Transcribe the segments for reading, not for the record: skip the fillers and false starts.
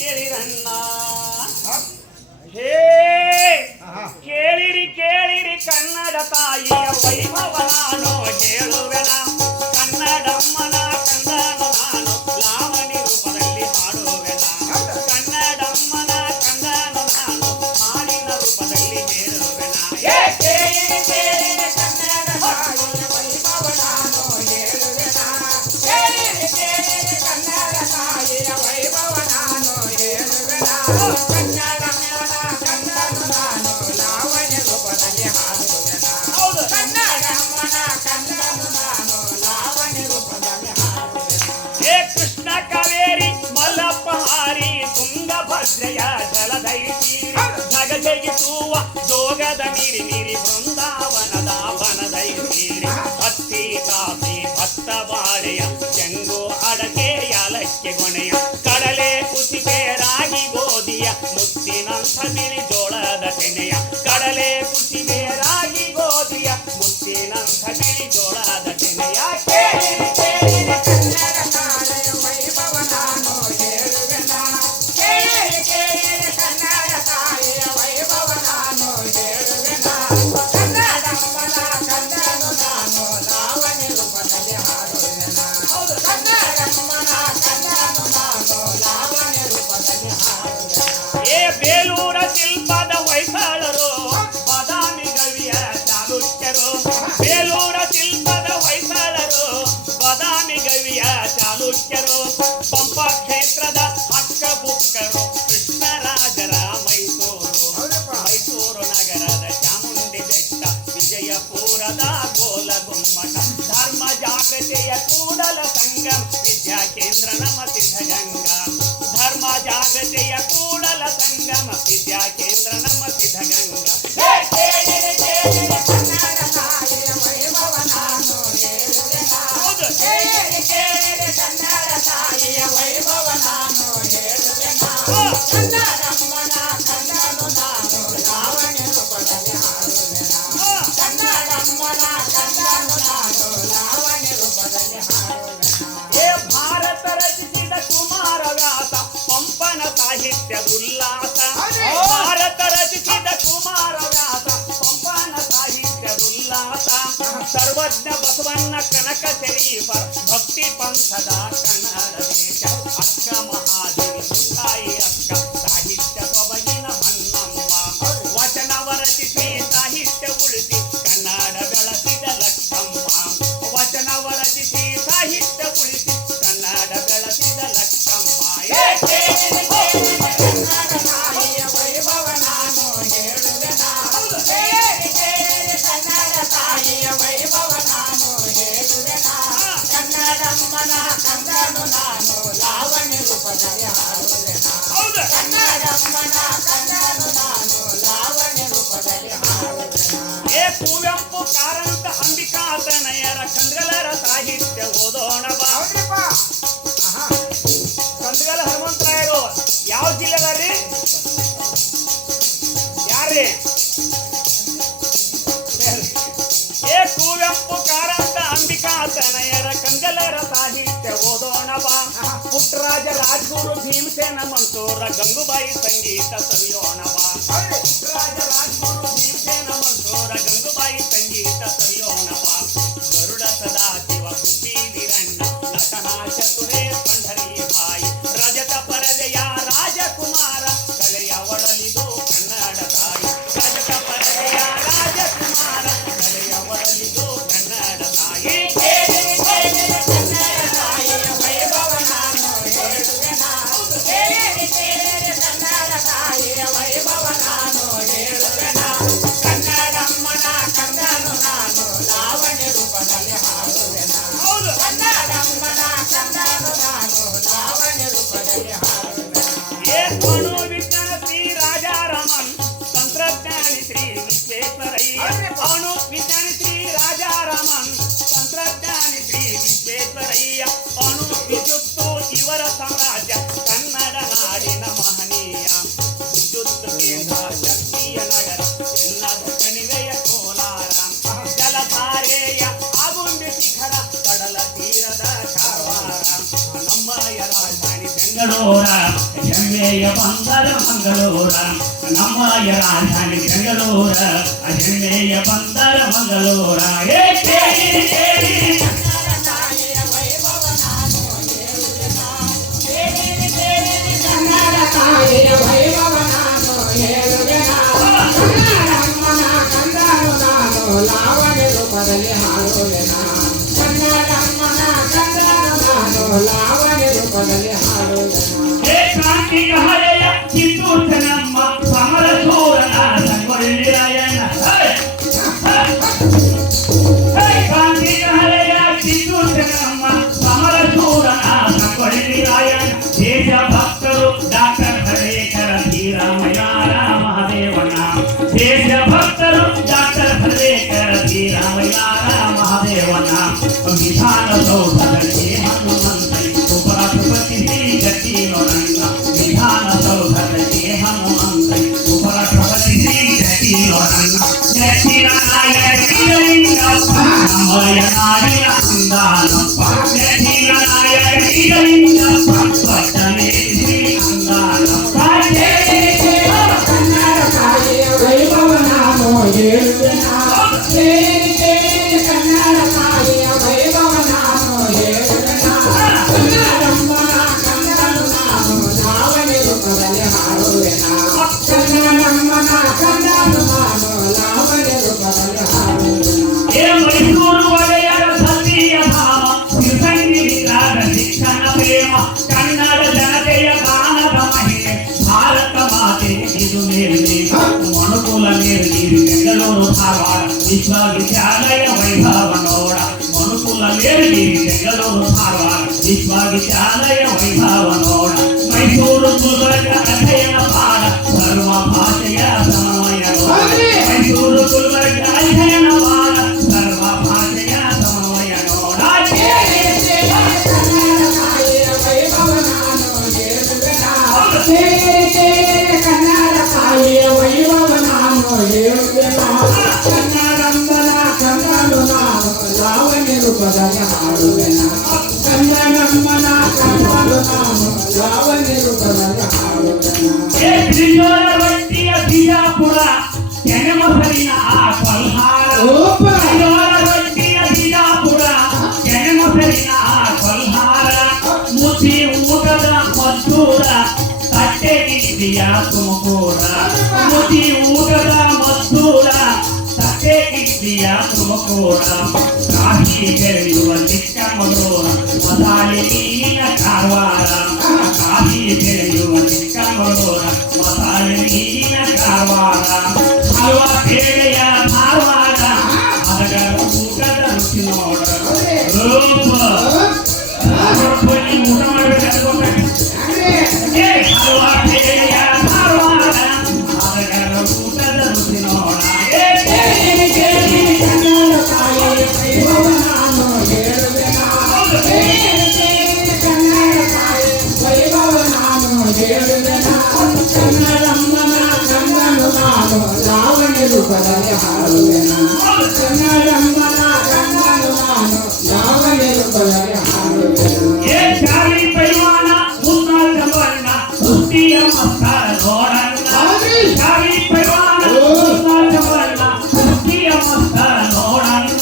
ಕೇಳಿರಣ್ಣ ಹೇ ಕೇಳಿರಿ ಕೇಳಿರಿ ಕನ್ನಡ ತಾಯಿಯ ವೈಭವ ನಾನು ಹೇಳುವೆನ ಕನ್ನಡಮ್ಮನ ಕಂದನು ನಾನು ಲಾವಣಿ ರೂಪದಲ್ಲಿ ಹಾಡುವೆನ ಕನ್ನಡಮ್ಮನ ಕಂದನು ನಾನು ಹಾಡಿನ ರೂಪದಲ್ಲಿ ಹೇಳುವೆನ ಕೇಳಿರಿ ಕೇಳಿರಿ ಕನ್ನಡ ತಾಯಿಯ ವೈಭವ ನಾನು ಹೇಳುವೆನ ಕೇಳಿರಿ ಕೇಳಿರಿ ಕನ್ನಡ ತಾಯಿಯ ವೈಭವ ನಾನು ಹೇಳುವೆನ ಕನ್ನಡಮ್ಮನ ಕಂದನು ನಾನು ಲಾವಣಿ ರೂಪದಲ್ಲಿ ಹಾಡುವೆನ ಕನ್ನಡಮ್ಮನ ಕಂದನು ನಾನು ಲಾವಣಿ ರೂಪದಲ್ಲಿ ಹಾಡುವೆನ ಹೇ ಕೃಷ್ಣ ಕಾವೇರಿ ಮಲ್ಲಪ್ಪ ಹಾರಿ ತುಂಗಭದ್ರೆಯ ಜಲಧೈತೀರಿ ಜಗಜಗಿಸುವ ಜೋಗದ ನೀರಿ ನೀರಿ ಬೃಂದಾವನದ ವನದೈತೀರಿ ಹತ್ತಿ ಕಾಫಿ ಭತ್ತ ಬಾಳೆಯ ಚೆಂಗು ಅಡಕೆ ಯಾಲಕ್ಕಿ ಗೊನೆಯ ಕಡಲೆ ಕುಸಿಕೆ ರಾಗಿ ಗೋಧಿಯ ಮುತ್ತಿನಂಥ ಬಿಳಿ ಜೋಳದ ತೆನೆಯ ಕಡಲೆ ಕುಸಿಕೆ ರಾಗಿ ಗೋಧಿಯ ಮುತ್ತಿನಂಥ ಬಿಳಿ ಜೋಳದ ತೆನೆಯ ಕೇಳಿರಿ ಕೇಳಿರಿ ಕನ್ನಡ ತಾಯಿಯ ವೈಭವ ನಾನು ಹೇಳುವೆನ ಕೇಳಿರಿ ಕೇಳಿರಿ ಕನ್ನಡ ತಾಯಿಯ ವೈಭವ ನಾನು ಹೇಳುವೆನ ಕನ್ನಡಮ್ಮನ ಕಂದನು ನಾನು ಲಾವಣಿ ರೂಪದಲ್ಲಿ ಹಾಡುವೆನ ಕನ್ನಡಮ್ಮನ ಕಂದನು ನಾನು ಲಾವಣಿ ರೂಪದಲ್ಲಿ ಹಾಡುವೆನ ಏ ಬೇಲೂರ ಶಿಲ್ಪದ ಹೊಯ್ಸಳರು ಬಾದಾಮಿ ಗವಿಯ ಚಾಲುಕ್ಯರು ಬೇಲೂರ ಶಿಲ್ಪದ ಹೊಯ್ಸಳರು ಬಾದಾಮಿ ಗವಿಯ ಚಾಲುಕ್ಯರು ಪಂಪ ಕ್ಷೇತ್ರದ ಹಕ್ಕ ಬುಕ್ಕರು ಕೃಷ್ಣರಾಜರ ಮೈಸೂರು ನಗರದ ಚಾಮುಂಡಿ ಬೆಟ್ಟ ವಿಜಯಪುರದ ಗೋಲ ಗುಮ್ಮಟ ಧರ್ಮ ಜಾಗೃತಿಯ ಕೂಡಲ ಸಂಗಮ ವಿದ್ಯಾ ಕೇಂದ್ರ ನಮ್ಮ ಸಿದ್ಧಗಂಗಾ ಧರ್ಮ ಜಾಗೃತಿಯ ಕೂಡಲ ಸಂಗಮ ವಿದ್ಯಾ ಕೇಂದ್ರ ನಮ್ಮ ಸಿದ್ಧಗಂಗಾ ಕೇಳಿರಿ ಕೇಳಿರಿ ಕನ್ನಡ ತಾಯಿಯ ವೈಭವ ನಾನು ಹೇಳುವೆನ ಕೇಳಿರಿ ಕೇಳಿರಿ ಕನ್ನಡ ತಾಯಿಯ ವೈಭವ ನಾನು ಹೇಳುವೆನ ಕನ್ನಡಮ್ಮನ ಕಂದನು ನಾನು ಲಾವಣಿ ರೂಪದಲ್ಲಿ ಹಾಡುವೆನ ಕನ್ನಡಮ್ಮನ ಕಂದನು ನಾನು ಲಾವಣಿ ರೂಪದಲ್ಲಿ ಹಾಡುವೆನ ಹೇ ಭಾರತ ರಚಿಸಿದ ಕುಮಾರವ್ಯಾಸ ಪಂಪನ ಸಾಹಿತ್ಯದುಲ್ಲಾಸ ಭಾರತ ರಚಿಸಿದ ಕುಮಾರವ್ಯಾಸ ಪಂಪನ ಸಾಹಿತ್ಯದುಲ್ಲಾಸ ಸರ್ವಜ್ಞ ಬಸವಣ್ಣ ಕನಕ ಶರೀಫರ್ ಭಕ್ತಿ ಪಂಥದ ಕನ್ನಡ ದೇಶ ಅಕ್ಕ ಮಹಾದೇವಿ ತಾಯಿ ಅಕ್ಕ ಸಾಹಿತ್ಯ ಸೊಬಗಿನ ಹೊನ್ನಮ್ಮ ವಚನವ ರಚಿಸಿ ಸಾಹಿತ್ಯ ಉಳಿಸಿ ಕನ್ನಡ ಬೆಳೆಸಿದ ಲಕ್ಕಮ್ಮ ವಚನವ ರಚಿಸಿ ಸಾಹಿತ್ಯ ಉಳಿಸಿ ಕನ್ನಡ ಬೆಳೆಸಿದ ಲಕ್ಕಮ್ಮ ಕೇಳಿರಿ ಕೇಳಿರಿ ಕನ್ನಡ ತಾಯಿಯ ವೈಭವ ನಾನು ಹೇಳುವೆನ ಕೇಳಿರಿ ಕೇಳಿರಿ ಕನ್ನಡ ತಾಯಿಯ ವೈಭವ ನಾನು ಹೇಳುವೆನ ಕನ್ನಡಮ್ಮನ ಕಂದನು ನಾನು ಲಾವಣಿ ರೂಪದಲ್ಲಿ ಹಾಡುವೆನ ಕನ್ನಡಮ್ಮನ ಕಂದನು ನಾನು ಲಾವಣಿ ರೂಪದಲ್ಲಿ ಹಾಡುವೆನ ಏ ಕುವೆಂಪು ಕಾರಂತ ಅಂಬಿಕಾತನಯರ ಕಂದಗಲರ ಸಾಹಿತ್ಯ ಓದೋಣ ಬಾ ಕಂದಗಲ ಹನುಮಂತರಾಯರು ಯಾವ ಜಿಲ್ಲೆದಾರ್ರಿ ಯಾರ್ರಿ ಏ ಕುವೆಂಪು ಕಾರಂತ ಅಂಬಿಕಾತನಯರ ಕಂದಗಲರ ಸಾಹಿತ್ಯ ಓದೋಣ ಬಾ ಪುಟ್ಟರಾಜ ರಾಜಗುರು ಭೀಮಸೇನ ಮಂಸೂರ ಗಂಗೂಬಾಯಿ ಸಂಗೀತ ಸವಿಯೋಣ ಬಾ ಪುಟ್ಟರಾಜ ರಾಜಗುರು ಭೀಮಸೇನ ಮಂಸೂರ ಗಂಗೂಬಾಯಿ ಸಂಗೀತ ಸವಿಯೋಣ ಬಾ ಗರುಡ ಸದಾಶಿವ ಕೃಪಿ ವೀರಣ್ಣ ನಟನಾಶ ಸುರೇಶ್ ಪಂಢರಿ ಭಾಯಿ ರಜತ ಪರದೆಯ ರಾಜಕುಮಾರ ಕಲೆಯ ಒಡಲಿದು ಕನ್ನಡ ತಾಯಿ ರಜತ ಪರದೆಯ ರಾಜಕುಮಾರ ಕಲೆಯ ಒಡಲಿದು ಕನ್ನಡ ತಾಯಿ ಕೇಳಿರಿ ಕೇಳಿರಿ ಕನ್ನಡ ತಾಯಿಯ ವೈಭವ ನಾನು ಹೇಳುವೆನ ಕೇಳಿರಿ ಕೇಳಿರಿ ಕನ್ನಡ ತಾಯಿಯ ವೈಭವ ನಾನು ಹೇಳುವೆನ ಮಂಗಳೂರ ಹೆಮ್ಮೆಯ ಬಂದರ ಮಂಗಳೂರ ನಮ್ಮಯ ರಾಜಧಾನಿ ಬೆಂಗಳೂರ ಹೆಮ್ಮೆಯ ಬಂದರ ಮಂಗಳೂರ ಏ ಕೇಳಿ ಕೇಳಿ ಕನ್ನಡ ತಾಯಿಯ ವೈಭವ ನಾನು ಹೇಳುವೆನಾ ಕನ್ನಡಮ್ಮನ ಕಂದನು ನಾನು ಲಾವಣಿ ರೂಪದಲ್ಲಿ ಹಾಡುವೆನಾ ಕನ್ನಡಮ್ಮನ ಕಂದನು ನಾನು ಲಾವಣಿ ರೂಪದಲ್ಲಿ ಹಾಡುವೆನಾ ಕ್ರಾಂತಿಕ ಹಳೆಯ ಕಿತ್ತೂರು ಚೆನ್ನಮ್ಮ ಸಮರ ಶೂರನ ಸಂಗೊಳ್ಳಿರಾಯಣ್ಣ ಕ್ರಾಂತಿಕ ಹಳೆಯ ಕಿತ್ತೂರು ಚೆನ್ನಮ್ಮ ಸಮರ ಶೂರನ ಸಂಗೊಳ್ಳಿರಾಯಣ್ಣ ದೇಶ ಭಕ್ತರು ಡಾಕ್ಟರ್ ಹರೇಕರ ಶ್ರೀರಾಮಯ್ಯ ಮಹಾದೇವಣ್ಣ ದೇಶ ಭಕ್ತರು ಡಾಕ್ಟರ್ ಹರೇಕರ ಶ್ರೀರಾಮಯ್ಯ ಮಹಾದೇವಣ್ಣ ವಿಧಾನಸೌಧದಲ್ಲಿ ಹನುಮಂತೈ ಉಪರಾಷ್ಟ್ರಪತಿ ಶ್ರೀ ಜಟೀಲೋರಣ್ಣ ವಿಧಾನಸೌಧದಲ್ಲಿ ಹನುಮಂತೈ ಉಪರಾಷ್ಟ್ರಪತಿ ಶ್ರೀ ಜಟೀಲೋರಣ್ಣ ನೆಚ್ಚಿನ ನಾಯಕಲಿಂಗಪ್ಪ ನಮ್ಮಯ ನಾಡಿನ ಅಂದಾನಪ್ಪ ನೆಚ್ಚಿನ ನಾಯಕಲಿಂಗಪ್ಪ ಸ್ವಚ್ಛನೇ ಶ್ರೀ ಅಂದಾನಪ್ಪ ಕನ್ನಡ ತಾಯಿಯ ವೈಭವ ನಾನು ಹೇಳುವೆನಾ ಕನ್ನಡ ತಾಯಿಯ ವೈಭವ ನಾನು ಹೇಳುವೆನಾ ಕನ್ನಡಮ್ಮನ ಕಂದನು ನಾನು ಲಾವಣಿ ರೂಪದಲ್ಲಿ ಹಾಡುವೆನಾ ಕನ್ನಡಮ್ಮನ ಕಂದನು ನಾನು ಲಾವಣಿ ರೂಪದಲ್ಲಿ ಹಾಡುವೆನಾ ಮೈಸೂರು ಒಡೆಯರ ಸತಿಯ ಭಾವ ಶಿವಸಂಗೀತದ ಶಿಕ್ಷಣ ಪ್ರೇಮ ಕನ್ನಡ ಜನತೆಯ ಗಾನದ ಮಹಿಮೆ ಭಾರತ ಮಾತೆ ಇದು ಮೇಲ್ಮೆ ಮನುಕುಲ ಮೇಲ್ನೀರು ಬೆಂಗಳೂರು ಧಾರವಾಡ ವಿಶ್ವವಿದ್ಯಾಲಯ ವೈಭವ ನೋಡ ಮನುಕುಲ ಮೇಲ್ನೀರು ಬೆಂಗಳೂರು ಧಾರವಾಡ ವಿಶ್ವವಿದ್ಯಾಲಯ ವೈಭವ ನೋಡ ಮೈಸೂರು ಗುಲ್ಬರ್ಗ ಅಧ್ಯಯನ ಪಾಡ ಸರ್ವ ಭಾಷೆಯ ಸಮನ್ವಯ ನೋಡ ಮೈಸೂರು ಗುಲ್ಬರ್ಗ ಅಧ್ಯಯನ ಪಾಡ ಸರ್ವ ಭಾಷೆಯ ಸಮನ್ವಯ ನೋಡ ಕನ್ನಡ ತಾಯಿಯ ವೈಭವ ನಾನು ಹೇಳುವೆನಾ ಕನ್ನಡ ತಾಯಿಯ ವೈಭವ ನಾನು ಹೇಳುವೆನಾ ಕನ್ನಡಮ್ಮನ ಕಂದನು ನಾನು ಲಾವಣಿ ರೂಪದಲ್ಲಿ ಹಾಡುವೆನಾ ಕನ್ನಡಮ್ಮನ ಕಂದನು ನಾನು ಲಾವಣಿ ರೂಪದಲ್ಲಿ ಹಾಡುವೆನಾ ತ್ರಿಜೋಲವಟ್ಟಿಯ ಬಿಜಾಪುರ ಕೆನೆಮೊಸರಿನ ಆ ಕೊಲ್ಹಾರ ತ್ರಿಜೋಲವಟ್ಟಿಯ ಬಿಜಾಪುರ ಕೆನೆಮೊಸರಿನ ಆ ಕೊಲ್ಹಾರ ಮುಸಿ ಊಟದ ಮದ್ದೂರ ತಟ್ಟೆಗಿದ್ದಿಯ ತುಮಕೂರ ಮುಸಿ ಊಟದ ಮದ್ದೂರ ತಟ್ಟೆಗಿದ್ದಿಯ ತುಮಕೂರ ಕಾಫಿ ಬೆಳೆಯುವ ಚಿಕ್ಕಮಗಳೂರ ಮಸಾಲೆ ಮೀನಿನ ಕಾರವಾರ ಕಾಫಿ ಬೆಳೆಯುವ ಚಿಕ್ಕಮಗಳೂರ ಮಸಾಲೆ ಮೀನಿನ ಕಾರವಾರ ಹಲ್ವಾ ಬೇಳೆಯ ಧಾರವಾಡ ಅದರ ಊಟದ ರುಚಿ ನೋಡ ರೂಪ ನೀವು ಊಟ ಮಾಡ್ಬೇಕು ಹಲ್ವಾ ಬೇಳೆಯ ಧಾರವಾಡ ಅದರ ಊಟದ ರುಚಿ ನೋಡ ಕನ್ನಡ ತಾಯಿಯ ವೈಭವ ನಾನು ಹೇಳುವೆನಾ ಕನ್ನಡ ತಾಯಿಯ ವೈಭವ ನಾನು ಹೇಳುವೆನಾ ಕನ್ನಡಮ್ಮನ ಕಂದನು ನಾನು ಲಾವಣಿ ರೂಪದಲ್ಲಿ ಹಾಡುವೆನಾ ಕನ್ನಡಮ್ಮನ ಕಂದನು ನಾನು ಲಾವಣಿ ರೂಪದಲ್ಲಿ ಹಾಡುವೆನಾ ಚಾರಿ ಪೈವಾನ ಮುನ್ನಾಳ ಬಣ್ಣ ಸುತ್ತಿಯ ಮಸ್ತಾರ ನೋಡಣ್ಣ ಚಾರಿ ಪೈವಾನ ಮುನ್ನಾಳ ಬಣ್ಣ ಸುತ್ತಿಯ ಮಸ್ತಾರ ನೋಡಣ್ಣ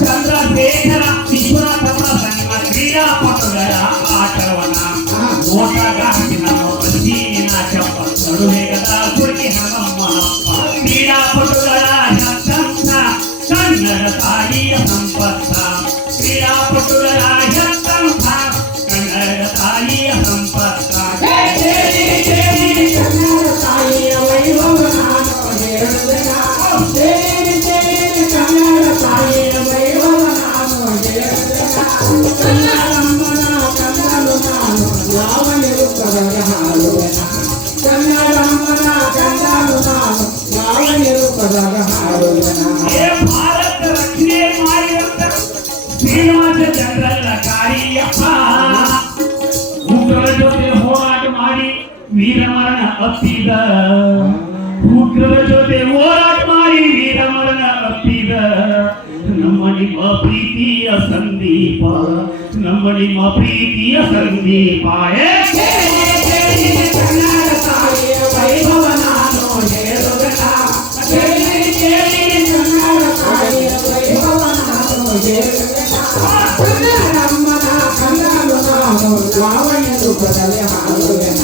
ಚಂದ್ರಶೇಖರ ವಿಶ್ವನಾಥ ಪ್ರಸನ್ನ ಕ್ರೀಡಾಪಟುಗಳ ಆಟವನ ಓಟಗಾರನ ಬಸ್ಸಿನ ಚಪ್ಪ ನಡುವೇಗದ ಕುರ್ಕಿ ಹನುಮನಪ್ಪ ಕ್ರೀಡಾಪಟುಗಳ ಹೆತ್ತಂತ ಕನ್ನಡ ತಾಯಿಯ ಸಂಪತ್ತ ಕ್ರೀಡಾಪಟುಗಳ ಹೆತ್ತಂತ ಕನ್ನಡ ತಾಯಿಯ ಸಂಪತ್ತ ಕನ್ನಡ ತಾಯಿಯ ವೈಭವ ನಾನು ಹೇಳುವೆನಾ ಕನ್ನಡ ತಾಯಿಯ ವೈಭವ ನಾನು ಹೇಳುವೆನಾ ಕನ್ನಡಮ್ಮನ ಕಂದನು ನಾನು ಲಾವಣಿ ರೂಪದಲ್ಲಿ ಹಾಡುವೆನಾ ಕನ್ನಡಮ್ಮನ ಕಂದನು ನಾನು ಲಾವಣಿ ರೂಪದಲ್ಲಿ ಹಾಡುವೆನಾ ಭಾರತ ರಕ್ಷಣೆ ಮಾಡಿದಂತ ಶ್ರೀನಿವಾಸ ಜನರಲ್ಲ ಕಾರಿಯಪ್ಪ ಉಗ್ರರ ಜೊತೆ ಹೋರಾಟ ಮಾಡಿ ವೀರಮರಣ ಅಪ್ಪಿದ ಉಗ್ರರ ಜೊತೆ ಹೋರಾಟ ಮಾಡಿ ವೀರಮರಣ ಅಪ್ಪಿದ ನಮ್ಮ ನಿಮ್ಮ ಪ್ರೀತಿಯ ಸಂದೀಪ ನಮ್ಮ ನಿಮ್ಮ ಪ್ರೀತಿಯ ಸಂದೀಪ ಹಾಡುವೆನ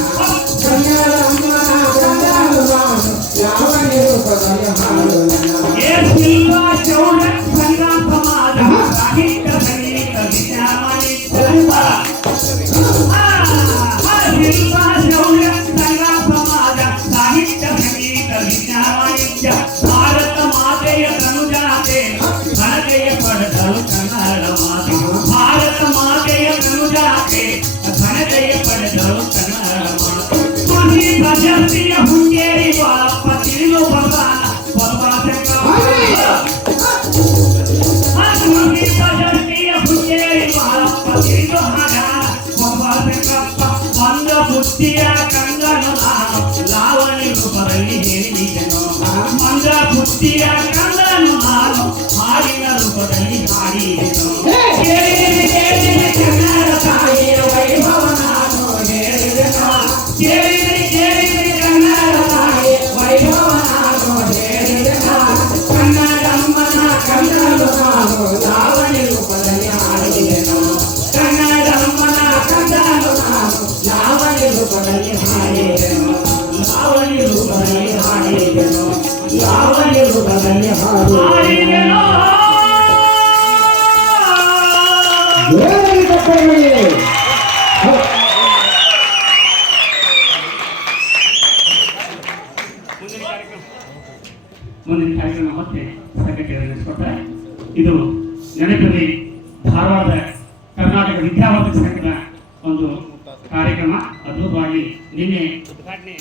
ಕನ್ನಡಮ್ಮನ ಕಂದನು ನಾನು ಯಾವ ರೂಪದಲ್ಲಿ ಹಾಡುವೆನ ಏ ಶಿಲ್ಪ ಚೌಡ ಸಂಘ ಸಮಾಜ ಸಾಹಿತ್ಯ ಸಂಗೀತ ವಿದ್ಯಾಮಣಿ ಶಿಲ್ಪ ಚೌಡ ಸಂಘ ಸಮಾಜ ಸಾಹಿತ್ಯ ಸಂಗೀತ ವಿದ್ಯಾವಾಣಿಜ್ಯ ಭಾರತ ಮಾತೆಯ ತನುಜಾತೆ ಘನತೆಯ ಪಡೆದಳು ಕನ್ನಡ ಮಾತೆ ಭಾರತ ಮಾತೆಯ ತನುಜಾತೆ ಘನತೆಯ ಪಡೆದಳು ಕನ್ನಡ ಮಾತೆ ತುಳಸಿ ಪ್ರಶಸ್ತಿಯ ಹುಂಗೇರಿ ಬಾಳಪ್ಪ ತಿಳಿದು ಭಗವಾನ ತುಳಸಿ ಪ್ರಶಸ್ತಿಯ ಹುಂಗೇರಿ ಬಾಳಪ್ಪ ತಿಳಿದು ಹಜಾನ ಭಗವಾನ ಬಂದ ಬುದ್ಧಿಯ ಕಂದನು ನಾನು ಲಾವಣಿ ರೂಪದಲ್ಲಿ ಹೇಳಿದೆನು ಮಂದ ಬುದ್ಧಿಯ ಕಂದನು ನಾನು ಹಾಡಿನ ರೂಪದಲ್ಲಿ ಹಾಡಿದೆನು ಕನ್ನಡ ತಾಯಿಯ ವೈಭವ ನಾನು ಹೇಳಿದೆನು ಕೇಳಿದರೆ ಕನ್ನಡ ತಾಯಿಯ ವೈಭವ ನಾನು ಹೇಳಿದೆನು ಕನ್ನಡಮ್ಮನ ಕಂದನು ನಾನು ಲಾವಣಿ ರೂಪದಲ್ಲಿ ಹಾಡಿದೆನು ಕನ್ನಡಮ್ಮನ ಕಂದನು ನಾನು ಲಾವಣಿ ರೂಪದಲ್ಲಿ ಹಾಡಿದೆನು ಲಾವಣಿ ರೂಪದಲ್ಲಿ ಹಾಡಿದೆನು ಲಾವಣಿ ರೂಪದಲ್ಲಿ ಹಾಡಿದೆನು ದೇವರಿಗೆ ತಪ್ಪಲಿದೆ ಮುಂದಿನ ಕಾರ್ಯಕ್ರಮ ಮತ್ತೆ ಸೆಕ್ರೆಟರಿ ನಡೆಸ್ಕೊಡ್ತಾರೆ. ಇದು ನೆನಪಲ್ಲಿ ಧಾರವಾಡದ ಕರ್ನಾಟಕ ವಿದ್ಯಾವರ್ಧಕ ಸಂಘದ ಒಂದು ಕಾರ್ಯಕ್ರಮ ಅದ್ಭುತವಾಗಿ ನಿನ್ನೆ ಉದ್ಘಾಟನೆ